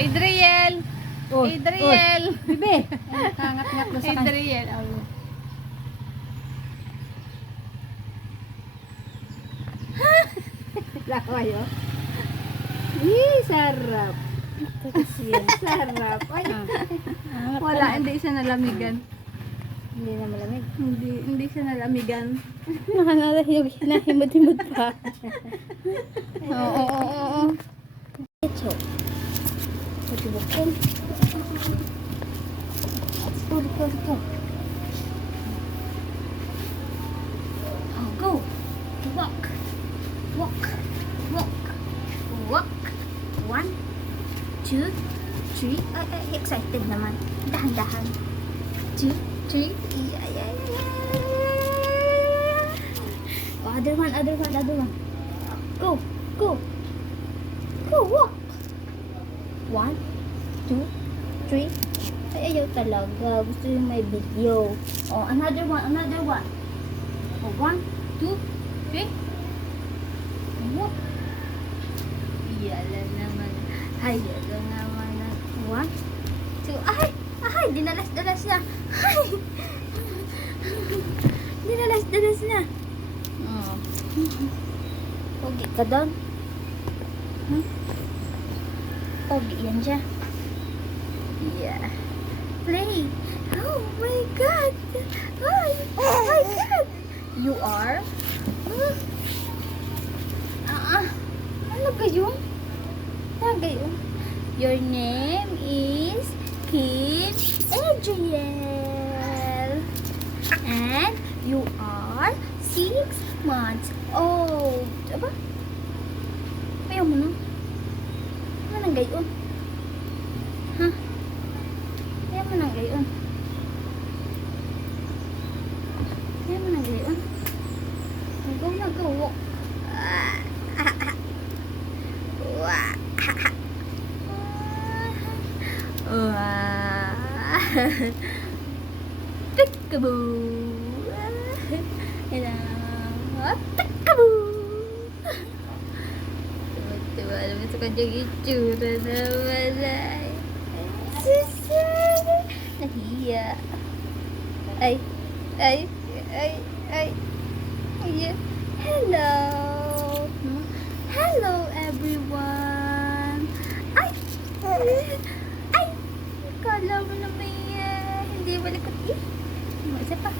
Adriel! Oh, Adriel! oh, Bibi! Kangat-ngat na sa kanya. Adriel! Oh. Lakayo. Sarap. Sarap. Ay, wala, hindi siya nalamigan. Hindi na malamig. Hindi siya nalamigan. Nahimod-himod pa. Oo. Ito. Pagkibukin. Go. Oh, go. Walk. 1, 2, 3. Ay, excited naman. Dahan-dahan. 2, 3. Oh, other one. Go, walk. 1, 2, 3. Ay, ayaw talaga. Gusto yung may video. Oh, another one. Oh, 1, 2, 3. Walk. Yala naman. Ay, yala naman. 1, 2. Ay, dinalas-dalas na. Ay. Dinalas-dalas na. Oh. Pogi ka doon. Pogi yan siya. Yeah. Play. Oh my God. Oh my God. You are? Ano gayon? Your name is Kid Adriel. And you are 6 months old. Aba? Ayaw mo na? Ano nang gayon? Ha? Ayaw mo nang gayon? Go. Peekaboo. Peekaboo. Tuwa naman sa kanyang itsura naman ay. Susana. Nahiya. Ay. Ayan. Hello everyone. Ay. Kala mo na may hindi malikot eh. Isa pa.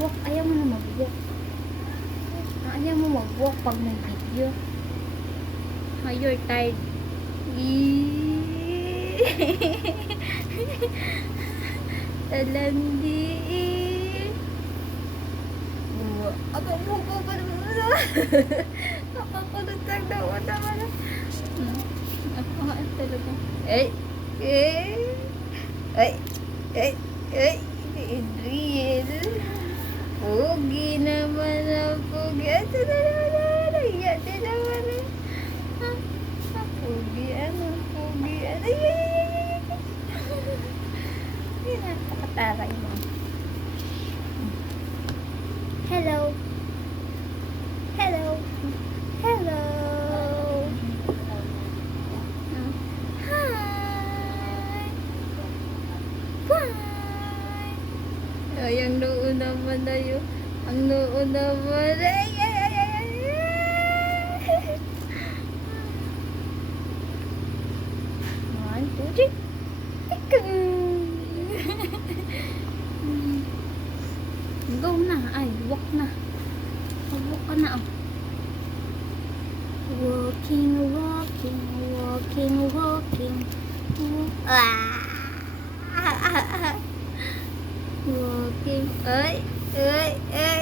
Walk. Ayaw mo na mag-walk. Ayaw mo mag-walk pag may video. You're tired. Talandi. Nakakulutag na ako naman. Ako talaga. Adriel. Pogi naman ang pogi. Ito na naman. Iya din naman. Pogi. Ay, napakataray mo. Hello. Ay, ang noo naman na yun. Ang noo naman. Ay. 1, 2, 3. Go na. Ay, walk na. Mag-walk ka na. Oh. Walking. Walking.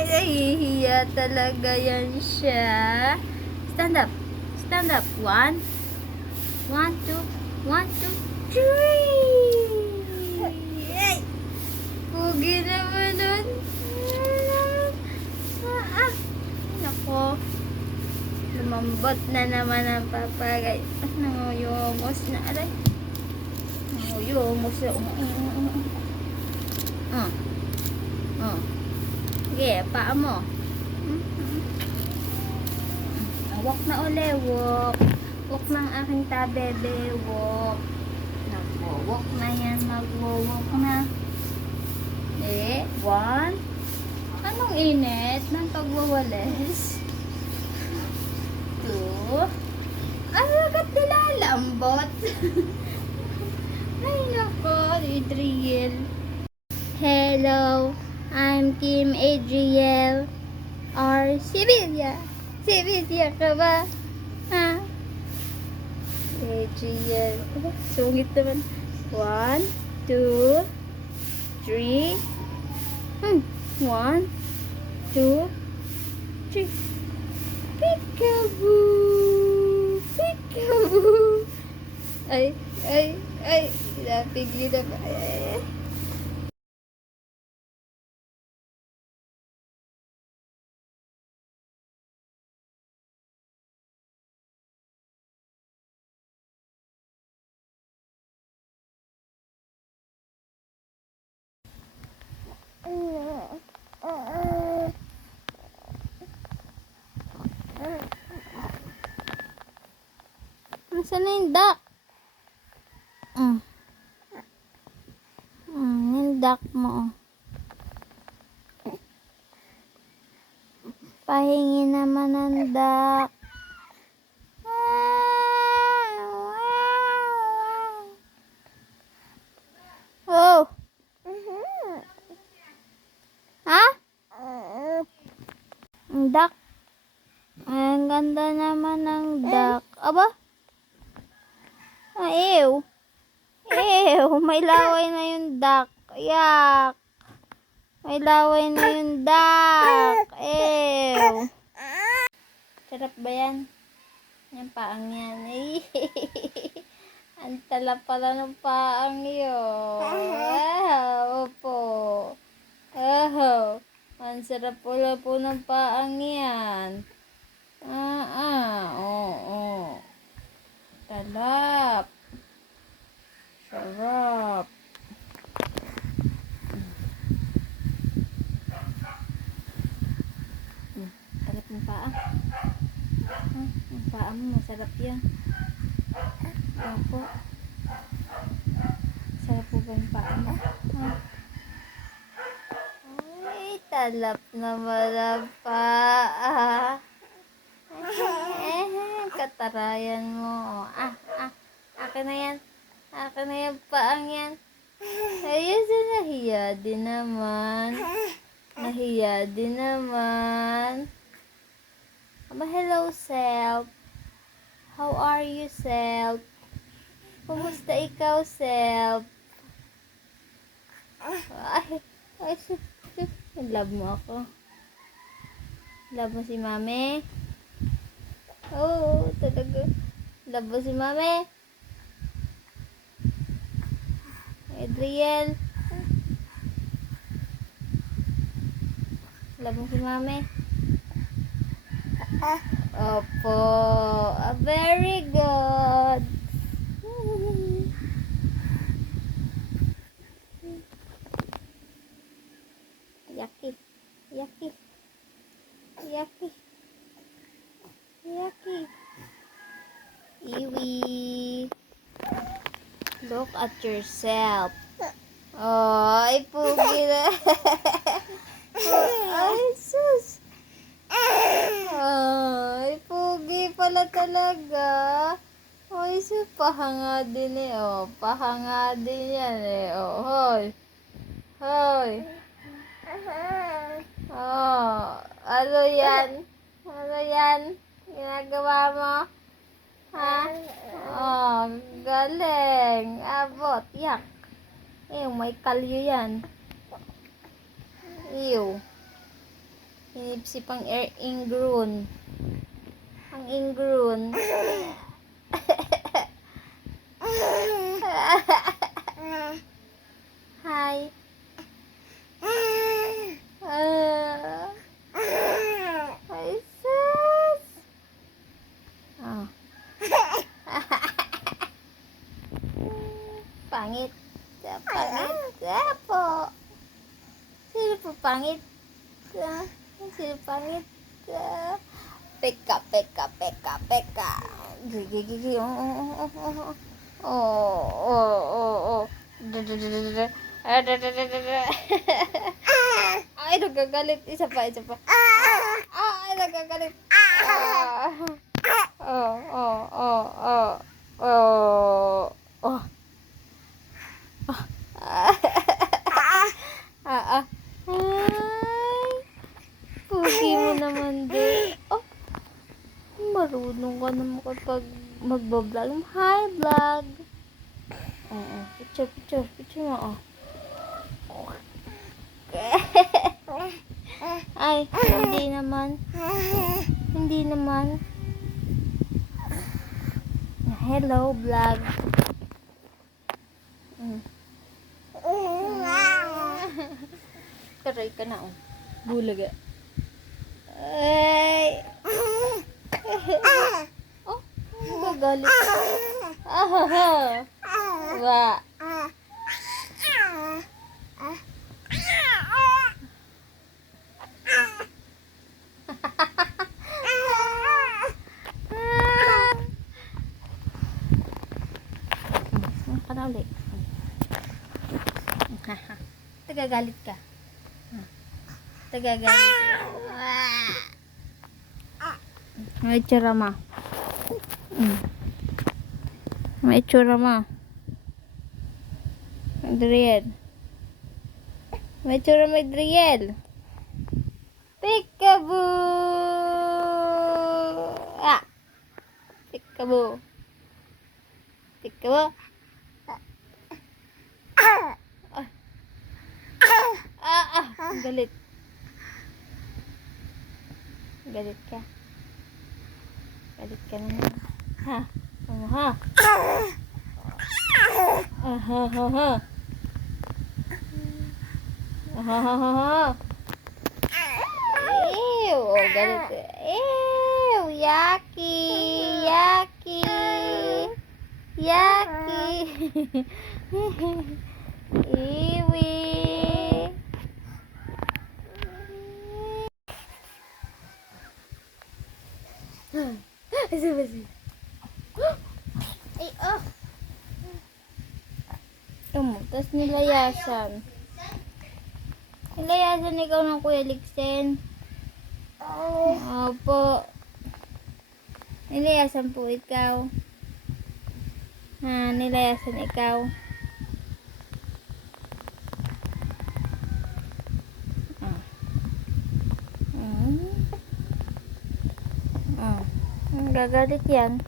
Ay, hiya talaga yan siya. Stand up. 1, 2, 3. Ay, pugi naman nun. Nako. Lumambot na naman ang papagay. Nanguyungos na. Aray. Nanguyungos na. Sige, paa mo. Walk na uli. Walk ng aking tabebe. Walk. Nagwo-walk na yan. Magwo-walk na. One. Anong init ng pagwawalis? Two. Ay, agad nilalambot. Ay, nako, Adriel. Hello, I'm Kim Adriel. Or Sibilia. Sibilia ka ba? Ha? Adriel. Aba, sungit naman. 1, 2, 3. 1, 2, 3. Peekaboo! Peekaboo! Ay, napigli na ba? Ay. Nasaan na yung duck? Yung duck mo. Pahingi naman ang duck. Oh! Ha? Ang duck. Ang ganda naman ng duck. Aba? Ew. Ew. May laway na yung duck. Yak. May laway na yung duck. Ew. Sarap ba yan? Yan paang yan. Ang tala pala ng paang yun. Opo. Ang sarap pala po ng paang yan. Oo. Talap. Sarap. Talap ng paa. Ang paa mo, masarap yan. Opo. Sarap po ba yung paa mo? Ay, talap naman ang paa. Katarayan mo. Akin na yan. Akin na yan paang yan. Ayun, nahiya din naman. Nahiya din naman. Hello, self. How are you, self? Kumusta ikaw, self? Love mo ako. Love mo si mami? Oo, talaga. Love mo si mami? Adriel? Love mo si mami? Opo. Very good. Yucky. Yucky. Yucky. Yucky. Iwi. Look at yourself. Ay, pugi na. Ay, sus. Ay, pugi pala talaga. Ay, sus, pahanga din eh. Oh, pahanga din yan eh. Oh, hoy. Hoy. Oh, ano yan? Ano yan? Ginagawa mo? Ha? Oh, galing. Abot, yak. Ew, may kalyo yan. Ew. Hinipsi pang ingroon. Ang ingroon. Hi. Ay, sus. Oh. Pangit. Pangit. Po. Sino po pangit? Sino pangit? Peka. Gigi. Oh. Ay, nagagalit. Isa pa. Ay, nagagalit. Oh. Ay, pugi mo naman din. Oh, marunong ka naman kapag magbablog. Hi, vlog. Oo, picture mo, oh. Ay, hindi naman. Hello, vlog. Taray ka na, oh. Bulaga. Ay. Oh, nagagalit. Wa. Ka na ulit. Tagagalit ka. May tsura ma. May tsura ma. Adriel. May tsura mo, Adriel. Peekaboo. Peekaboo. Galit. Galit ka. Galit ka naman. Ha? Ha? Ew, galit. Ew, yucky. Iwi. Basi. Ay, oh. Tapos nilayasan. Nilayasan ikaw ng Kuya Lixen. Opo. Nilayasan po ikaw. Nilayasan ikaw. Gagalit yan.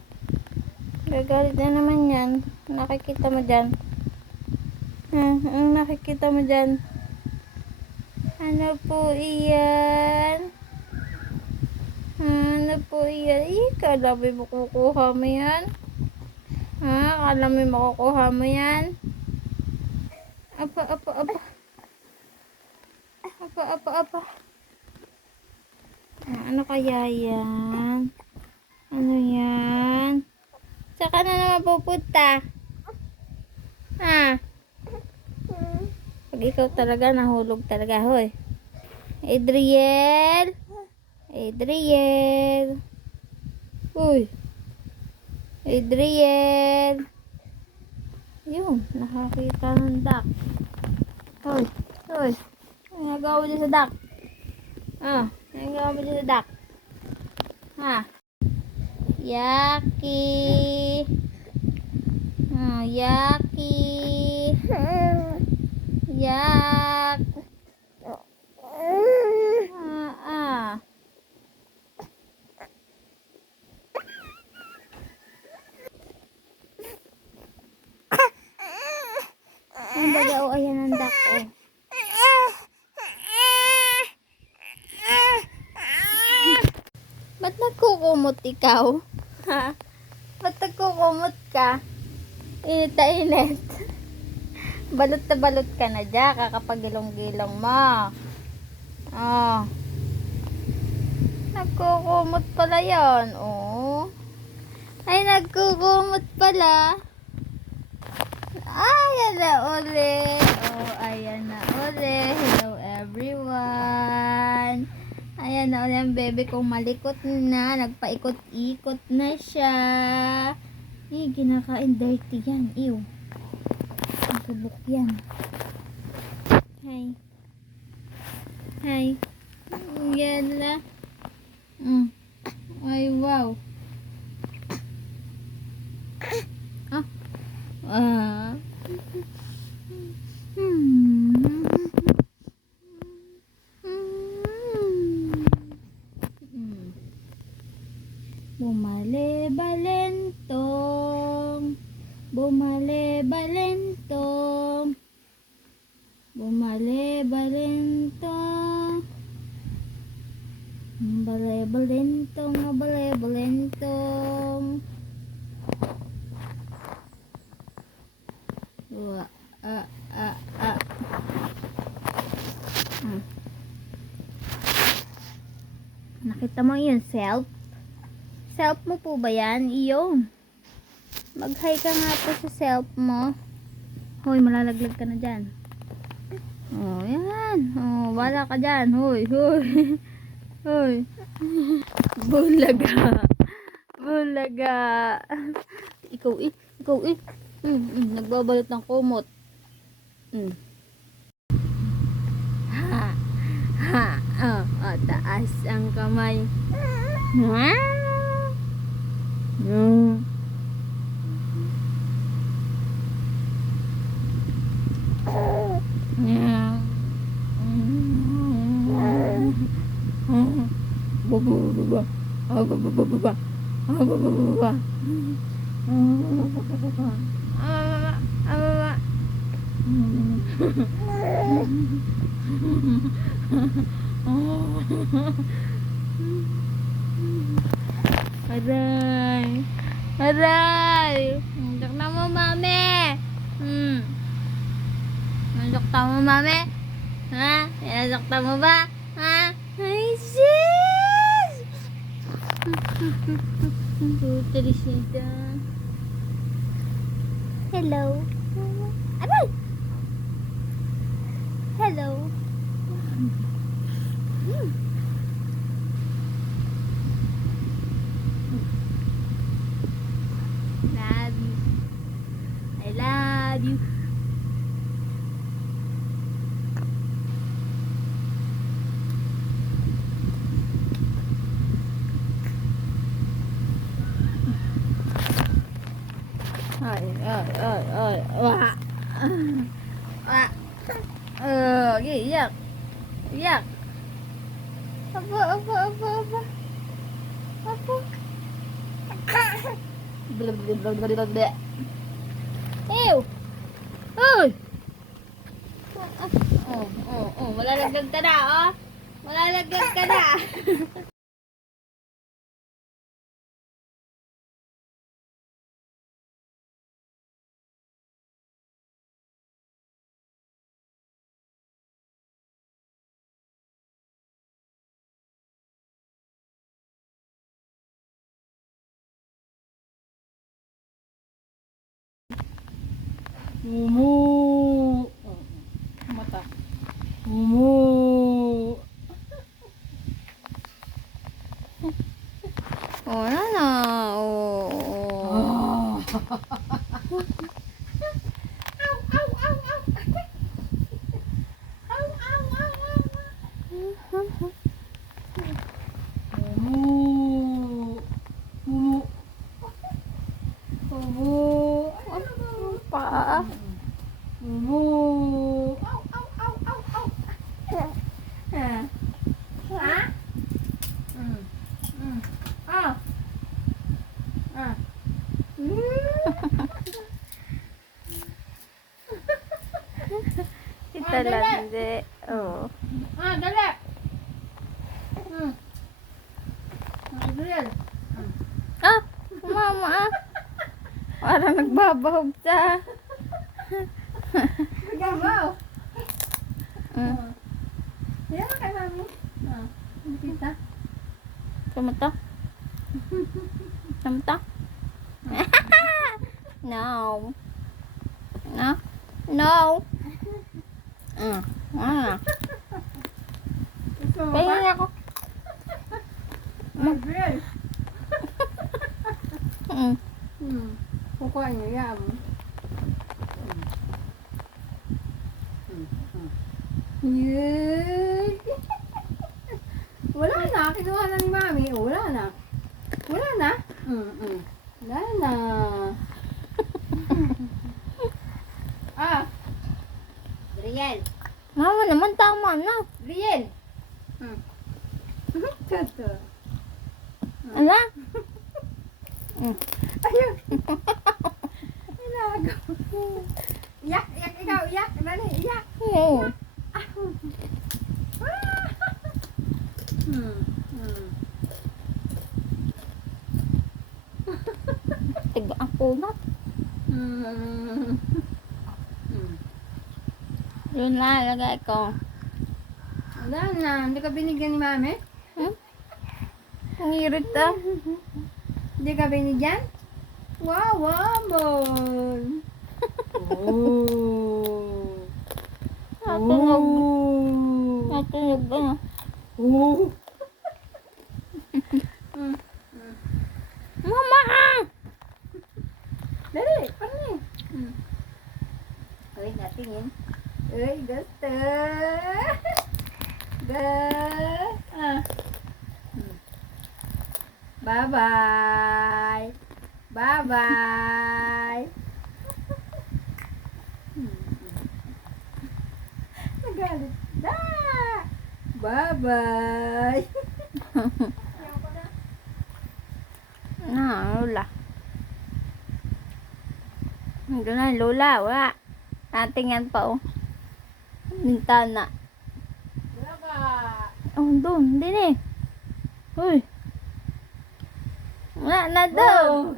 Gagalit na naman yan. Nakikita mo dyan. Nakikita mo dyan. Ano po iyan? Kala mo makukuha mo yan? Kala mo makukuha mo yan? Apa. Ano kaya yan? Ano yan? Saka na naman pupunta? Pag ikaw talaga, nahulog talaga, hoy. Adriel. Uy. Adriel. Yun, nakakita ng duck. Hoy. Nagawa mo dyan sa duck. Nagawa mo dyan sa duck. Yucky. Yak. Ang baga, ayan ang duck, oh. Ba't nagkukumot ikaw? Ba't nagkukumot ka? Init na init. Balot na balot ka na dyan, kakapagilong-gilong mo. Nagkukumot pala yan, oh. Ay, nagkukumot pala. Ayan na ulit. Ayan na ulit. Hello everyone. Ayan na yung bebe kong malikot na. Nagpaikot-ikot na siya. Kinakain dirty yan. Ew. Ang subok yan. Hi. Hi. Yan la. Ay, wow. Ah. Bumale-balentong, bumale-balentong, bumale-balentong, bale-balentong, bale-balentong. Nakita mo yun, self? Self mo po ba yan? Iyo. Mag-hi ka nga po sa self mo. Hoy, malalaglag ka na dyan. Oh, yan. Oh, wala ka dyan. Hoy, hoy. Hoy. Bulaga. Bulaga. Ikaw eh. Ikaw eh. Nagbabalot ng kumot. Ha. Ha. Oh, taas ang kamay. Aray. Aray. Nandak na mo, mami. Nandak na mo, mami. Ha? Nandak na mo ba? Ha? Ay, sis! Teresita. Hello. Aray! Hello. Love you. I love you. Wah. Wah. Iyak. Iyak. Apa. Ew. Uy. Malalaglag ka na, oh. Malalaglag ka na. Mumu. Mata. Mumu. Oh, na. Oh. Mumu. Mumu. Mumu. Pa. Mumu. Ha? Kita landi. Oh. Dali. Dali. Mama. Parang nagbabahog sa. Gabaw. Yan kay mami. Kita. Kamusta? Kamusta? No. No. No. Gusto mo ba? Pahinga ako. Adriel. Mm. Kukuha niyo yan. Yay! Wala na. Kinuha na ni Mami. Oh, wala na. Wala na. Wala na. Ah. Adriel. Mama naman, tama na. Adriel. Toto. Ano? Ayun. Ilago. Iyak, iyak, ikaw, iyak. Dali, iyak. Oo. Tiga ang kunat. Yun na, lagay ko. Wala na. Hindi ka binigyan ni Mami? Ang irit ah. Hindi ka binigyan? Wow, amon. Oh. Natunog. Natunog ah. Oh. Mama! Dali, pani. Uy, natingin. Uy, gusto. Bye-bye. Bye-bye. Nagalit na. Bye-bye. Lola. Doon na, Lola. Wala. Natingnan pa oh. Bintana. Wala ka. Oh, doon. Hindi eh. Uy. Wala na doon.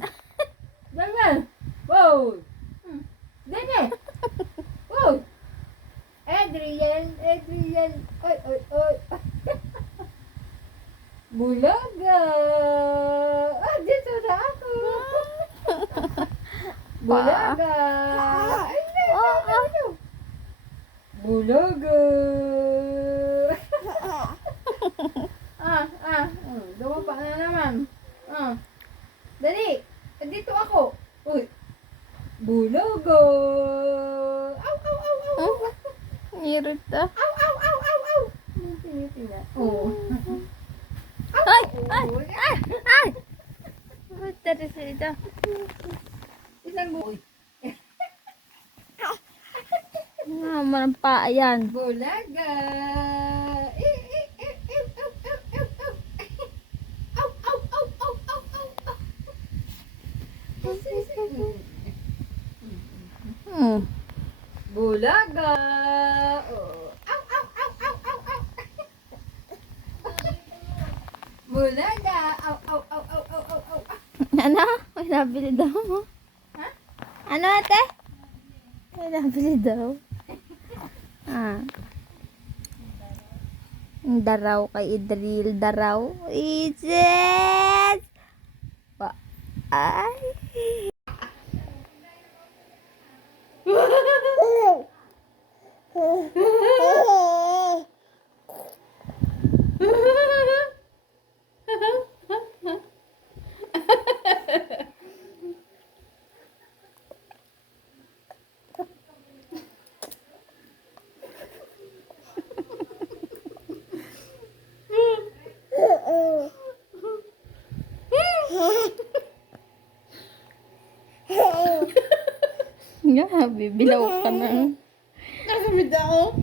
Ganyan. Wow. Ganyan. Wow. Adrian, Adrian. Oy, oy, oy. Bulaga. Ah, dito na ako. Bulaga. Ay, no. Bulaga. Dumapa na naman. Dali. Dito ako. Uy. Bulaga. Aw, aw, aw, aw. Ang irit ah. Aw, aw, aw, aw, aw. Tingnan. Oh. Ay! Ay! Ay! Ay! Tara sila. Isang buhay. Naman ang paa yan. Bulaga. Aw, aw, aw, aw, aw, aw, aw. Bulaga. Oh. Aw, aw, aw, aw, aw, aw. Bulaga. Aw, aw, aw, aw, aw, aw, aw. Ano? May nabili daw mo. Ha? Ano ate? May nabili daw. Daraw kay Idril. Daraw. Isis! Ay! Nga, bibilaw ka na. Nakamit ako.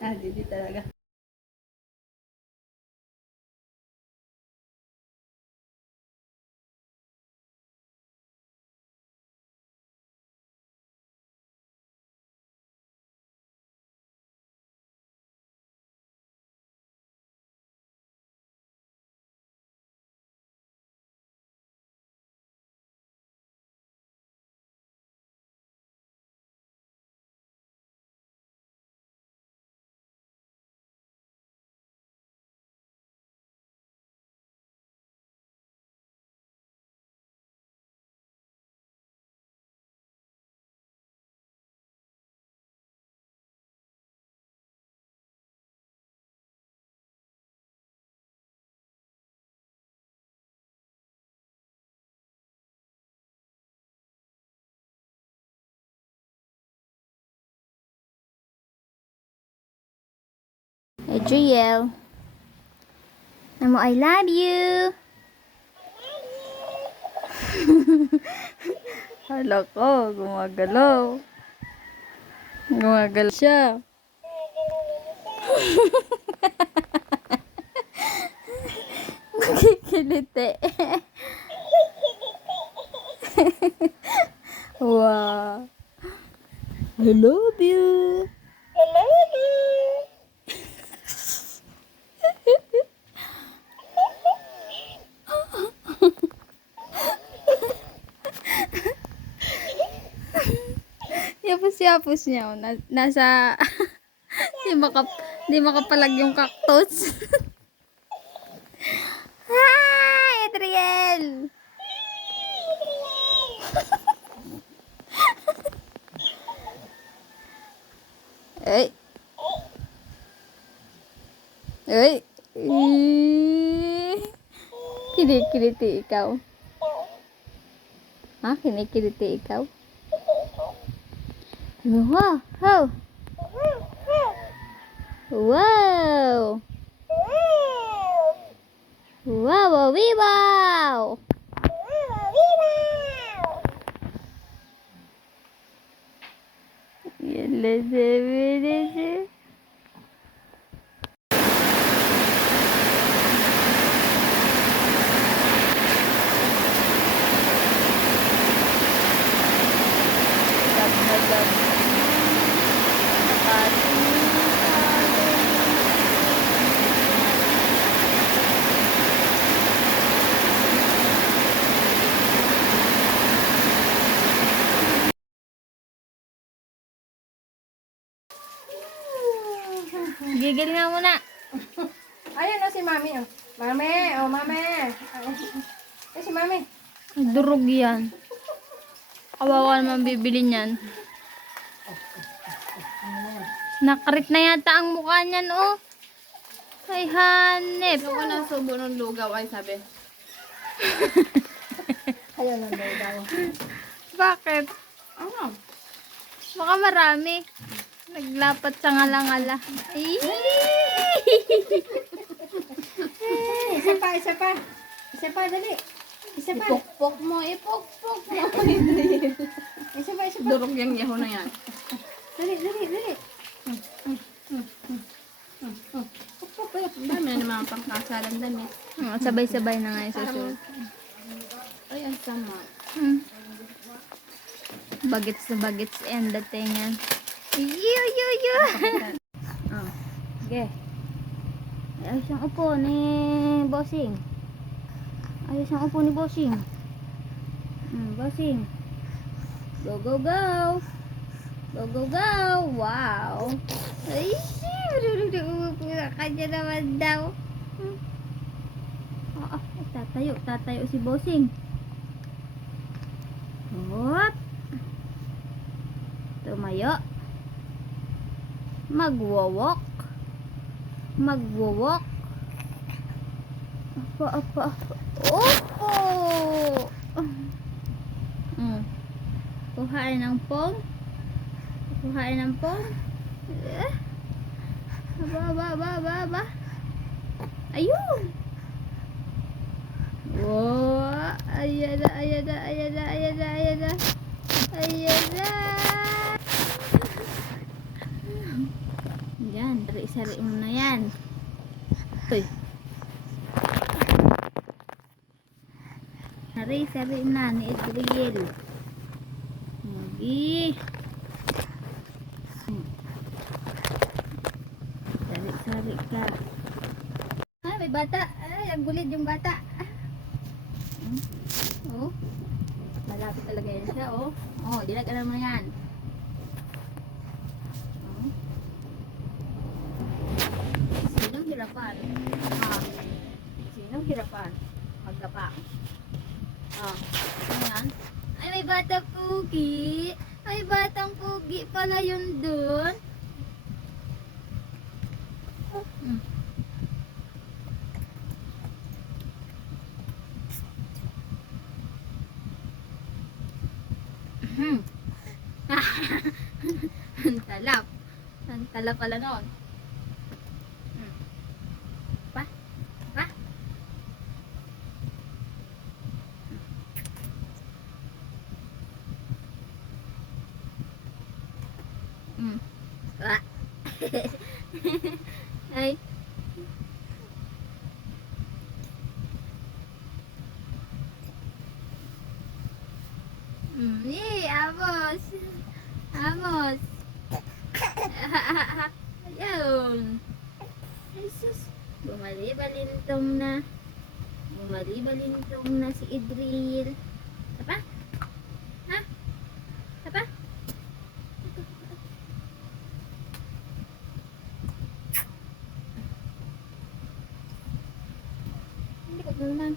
Hindi talaga. Adriel. Namo, I love you. Hala ko, gumagalaw. Gumagalaw siya. Nakikiliti. Wow. I love you. I love you. Yapos niya. Oh. Nasa... di makapalag yung cactus. Hi, Adriel! Ay. Ay. Kinikiliti ikaw. Ha? Kinikiliti ikaw? Wow! Wow! Wow! Wow! Wow! Wow! Yalla sevinesi. Gigil nga muna. Ayan na si Mami. Oh. Mami, oh Mami. Ay, si Mami. Durog yan. Kawawa naman bibili niyan. Nakarit na yata ang mukha niyan, oh. Ay, hanep. Ako na subo ng lugaw ay sabi. Ayan na daw. Bakit? Ano? Baka marami. Naglapat sa ngala-ngala. Ay! Isa pa, isa pa. Isa pa, dali. Isa pa. Ipokpok mo. Isa pa, isa pa. Durog yung yaho na yan. Dali, dali, dali. Ang dami na naman pangkasalang damit. Sabay-sabay na nga yung susunod. Ay, ang sama. Bagets na bagets and dating yan. Yo. Okay. Ayos ang upo ni Bossing. Ayos ang upo ni Bossing. Bossing. Go, go, go. Go, go, go. Wow. Ay, umupo na kanya naman daw. Tatayo si Bossing. Hop. Tumayo. Magwawalk. Apa. Opo. Kuhain ng pong. Aba. Ayun. Wow. Ayan na. Yan, sari-sari mo na yan. Uy. Sari-sari na ni Adriel. Sari-sari ka. Ay, may bata. Ay, ang gulit yung bata. Oh. Malapit talaga yan siya, oh. Oh, dinag-alam mo yan. Sinong hirapan? Maggapak. Ayan. Ay, may batang pugi. Ay, batang pugi pala yun dun. Ang talap pala nun. Ah. Ay. Yay, amos. Amos. Ayun. Ay, sus. Bumali-balintong na. Bumali-balintong na si Idril. Tapa? Ha? Tapa? Hindi ko naman.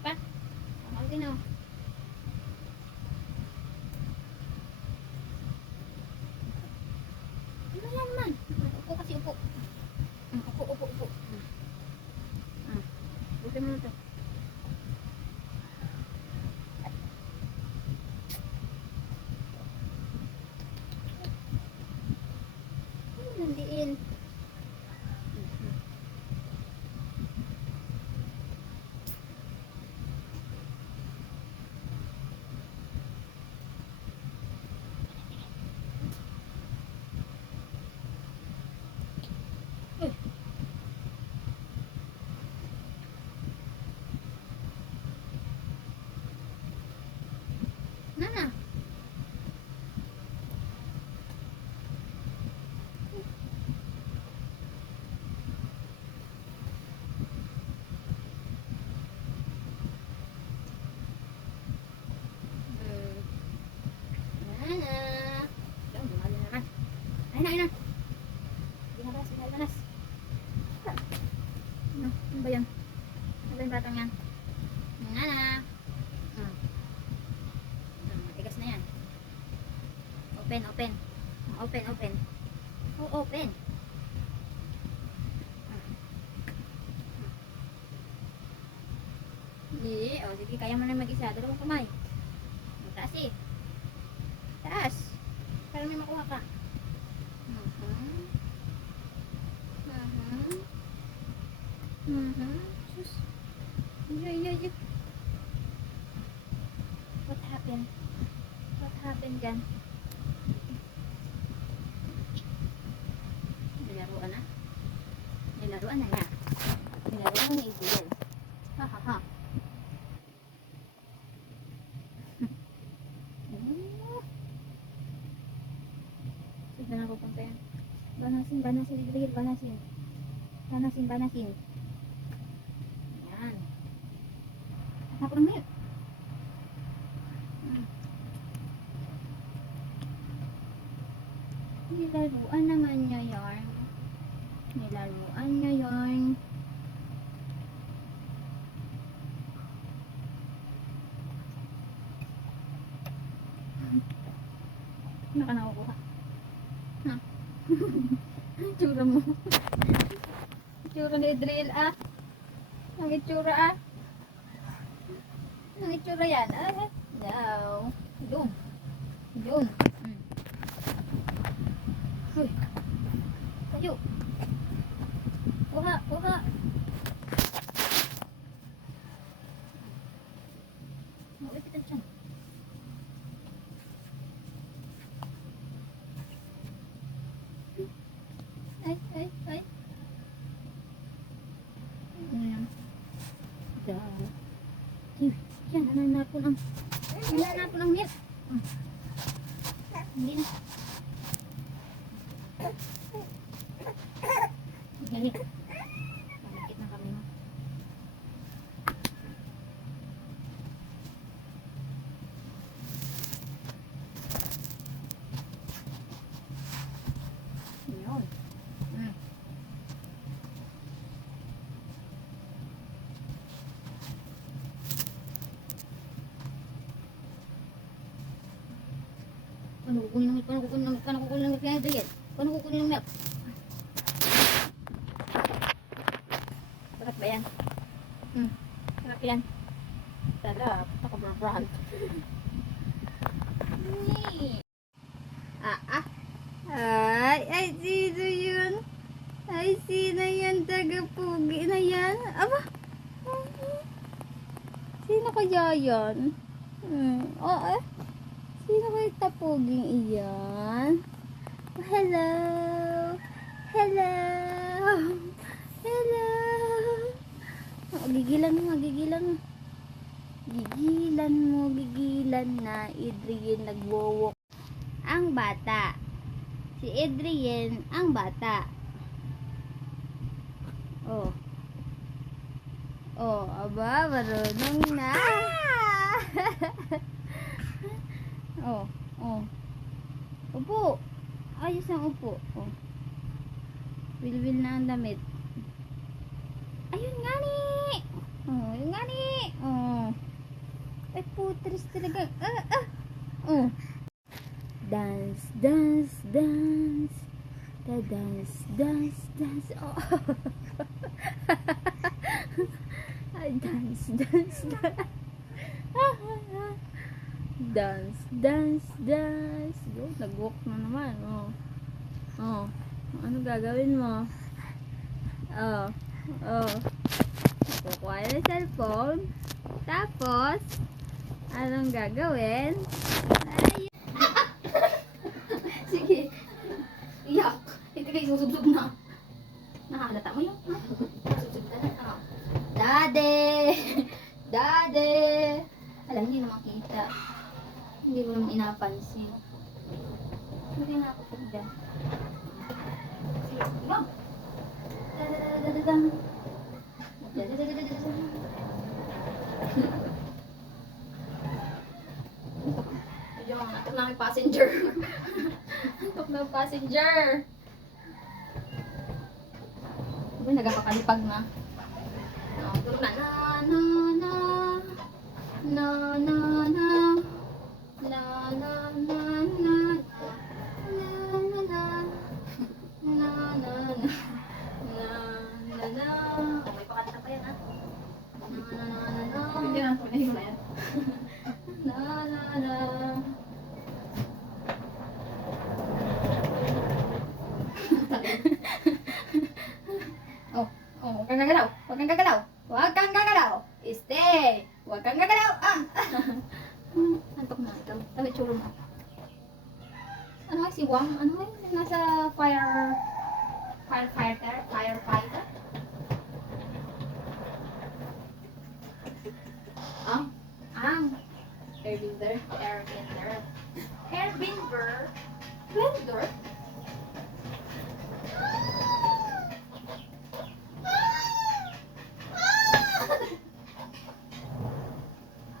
Tapa? Ako din oh. Ano yan man? Upo kasi upo. Upo, upo, upo. Bukin mo na ito. Nandiin. Nana. Nana. Yan, bumali naman. Ayun na, ayun na. Binalas, binalas. Ano ba yan? Ano ba yung batang yan? Nana. Matigas na yan. Open, open. Open, open. Oh, open. Hindi. O, sige, kaya mo na mag-isa. Dalawang kamay. Taas eh. Taas. Para may makuha ka. Sus. Ay. What happened? What happened dyan? Nilaruan na? Nilaruan na niya. Nilaruan ni Idril. Ha ha ha. Saan na pupunta yan? Banasin Idril, banasin. Banasin. Yan. Ako lang yun. Nilaruan naman niya yarn. Nilaruan niya yarn. Naka nakukuha. Ha? Itsura mo. Itsura ni Idril ah. Ang itsura ah. Ang itsura yan ah. No. Yun. Uy. Tayo. Kuha. Maulipitan siya. Ay. Ayan. Yan, nananapon ang milk. Hindi na. Galit. Malakit na kami mo. Yun. Paano kukunin ng milk yan, Adriel? Paano kukunin ng milk? Sarap ba yan? Sarap yan. Sarap. Nakabrand. Ay, sino yun? Ay, sino na yan, taga-pugi na yan. Aba! Sino kaya yan? Sino kaya tapuging iyan? Oh, hello! Hello! Hello! Oh, gigilan mo. Gigilan na. Adrian nagwowok. Ang bata. Si Adrian ang bata. Oh. Oh, aba, marunong na. Oh. Upo. Ayos ang upo. Oh. Wilwil na ang damit. Ayun nga ni. Oh, yun nga ni. Oh. Ay, putris talaga. Oh. Dance. Dance. Oh. Ay, dance. Dance. Oh, nag-walk na naman. Oh. Ano gagawin mo? Oh. Kukuha ng cellphone. Tapos, anong gagawin? Ay. Sige. Iyak. Ito kayo susubsub na. Nakahalata mo yun. Susubsub ka na. Daddy! Alam, hindi naman kita. Hindi mo naman inapansin. Hindi na ako pagda. Sige, ibang. Dadadadadadam. Medyo antok na may passenger. Antok na passenger. Diba nagpakalipag na? Tulog na. May pakanta pa yan, ha? Hindi na, pinahin na yan. Huwag kang gagalaw. Stay. Huwag kang gagalaw. Antok na ikaw. Tawid tsuro mo. Ano nga si Wang? Ano nga yung nasa firefighter? Airbender?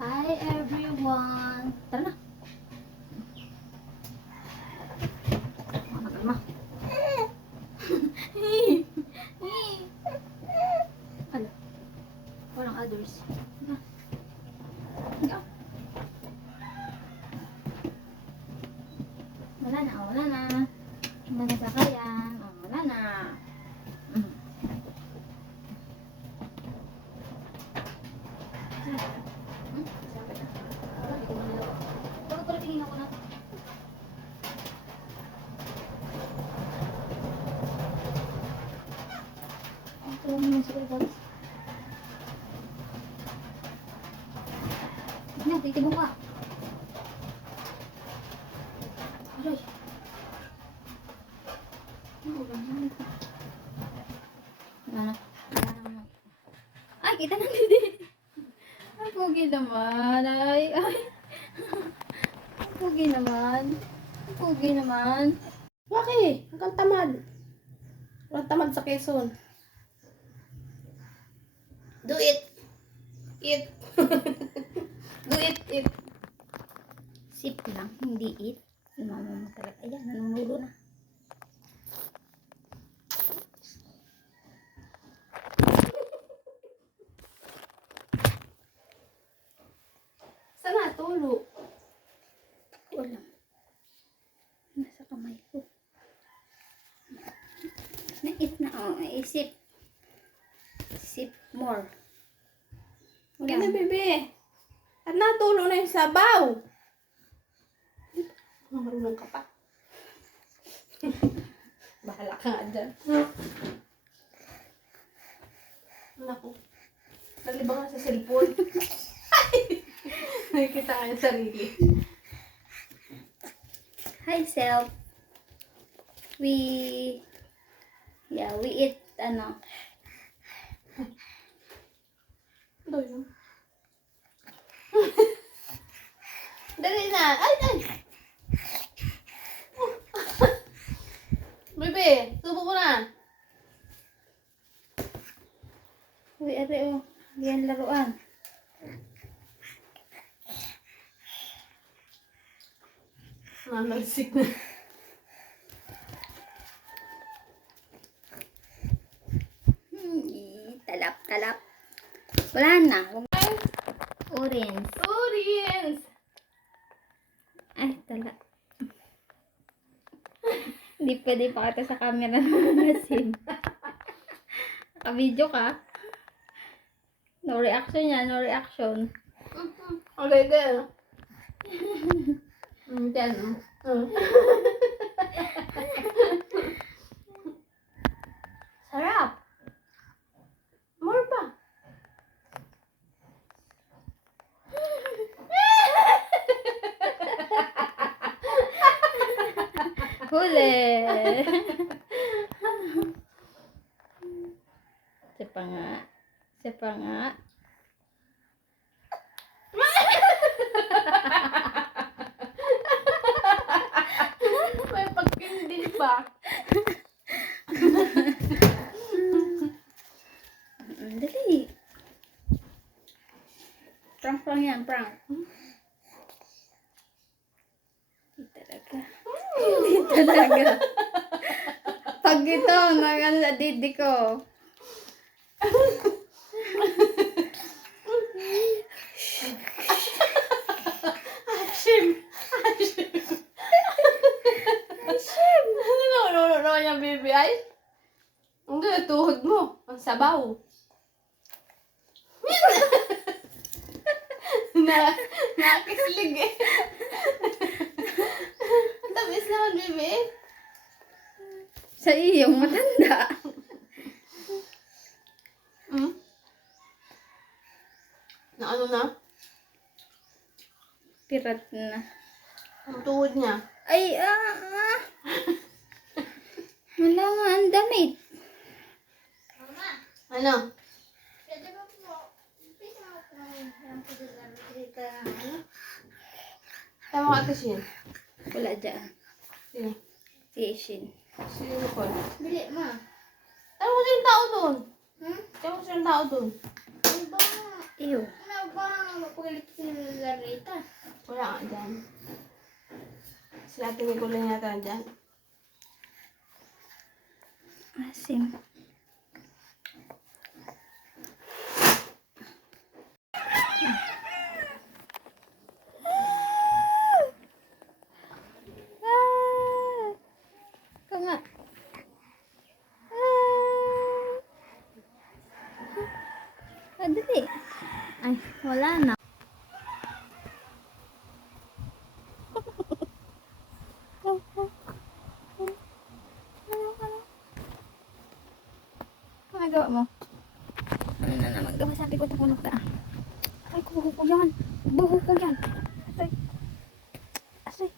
Hi everyone. Tara na. Kalma. Ano? Walang others. Wala na. Wala na sakayan. Wala na. Tingin ako na. Ito naman si Eva's. Titibong ka. Aray. Wala na. Ay, kita na dito. Ang pugi naman. Ay. Ang pugi naman. Bakit? Ang kang tamad. Walang tamad sa Quezon. Do it. Eat. Do it. Sip lang, hindi eat. Mama mo talaga. Ayan, nanungulo na. Saan natulog? Wala. Nasa kamay ko. Na-eat na. Isip. Sip more. Hindi na, bebe. At natulog na yung sabaw. Marunong ka pa. Bahala ka nga dyan. ako. Nalibang na sa cellphone. Nakikita ka yung sarili. Hi, self. We eat, Doy lang. Dali na. Ay, ay. Bebe, tubo ko na. uy, are, yan laruan. Nalagsik na. Talap. Wala na. Orange. Audience! Ay, tala. Hindi pwede pa kita sa camera ng masin. Naka-video ka. No reaction yan, no reaction. Okay, girl. Yan. Sarap. More pa. Huli! Siya pa nga. May pagkindi pa. Dali. Prank yan, prank. Hindi talaga. Pag ito, sa didi ko. Ashim! Ano niya, baby? Ay? Ang tuhod mo. Ang sabaw. Nakakislig eh. Ang tamis naman, baby. Sa iyong matanda. Hmm? Na ano na? Pirat na. Ang tuhod niya. Ay, wala nga ang damit. Ano? Tama ka, Tashin. Wala dyan. Sino? Station. Sino Nicole? Bili, ma. Tama ko sino tao doon? Hmm? Tama ko sino tao doon? Ano ba? Ew. Ano ba? Mapalit si Larita. Wala nga dyan. Sila Ate Nicole lang yata dyan. Asim. Ikaw nga. Dali. Ay, wala na. Magawa mo. Ano na naman gawa? Sabi ko tapunok ka. Ay, buho ko yan. Buho ko yan. Asay. Asay.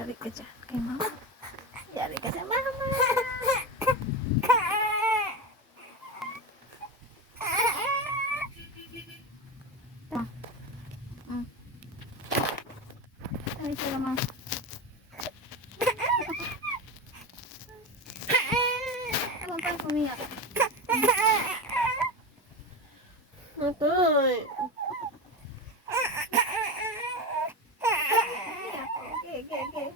Yari ka dyan kay mama. Yari ka sa mama. Ay, sila ma. Ano pa kumiyak? Okay. Okay, okay, okay.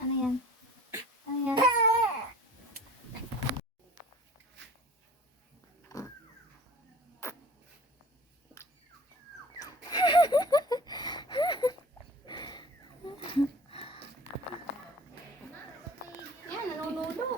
Ano yan? Ano yan? Yan, nanunulo.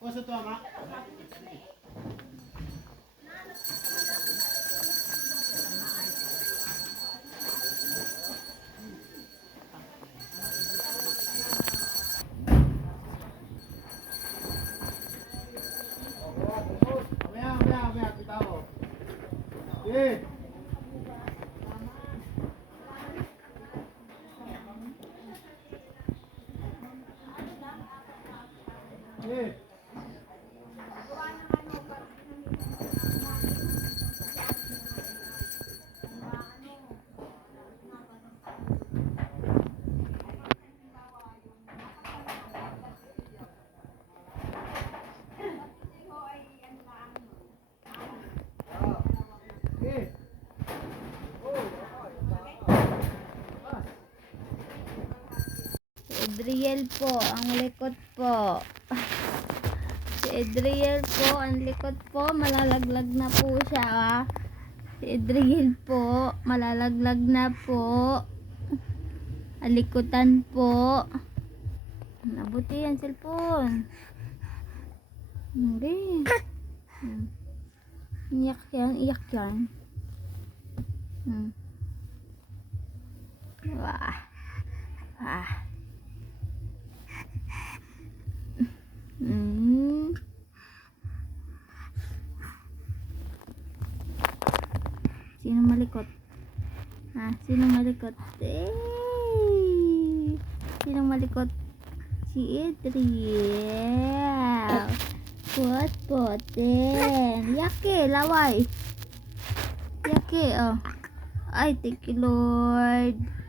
Puso to, ama. Mamaya, kita mo. Eh. Eh. Eh. Si Adriel po, ang likot po. Si Adriel po, ang likot po. Malalaglag na po siya. Ah. Si Adriel po, malalaglag na po. Alikutan po. Nabuti yan, cellphone. Hindi. Iyak yan, iyak yan. Wah. Wah. Sino malikot? Sino malikot? Sino malikot? Si Adriel. Pot-poten. Yaki, laway. Yaki, oh. Ay, thank you, Lord.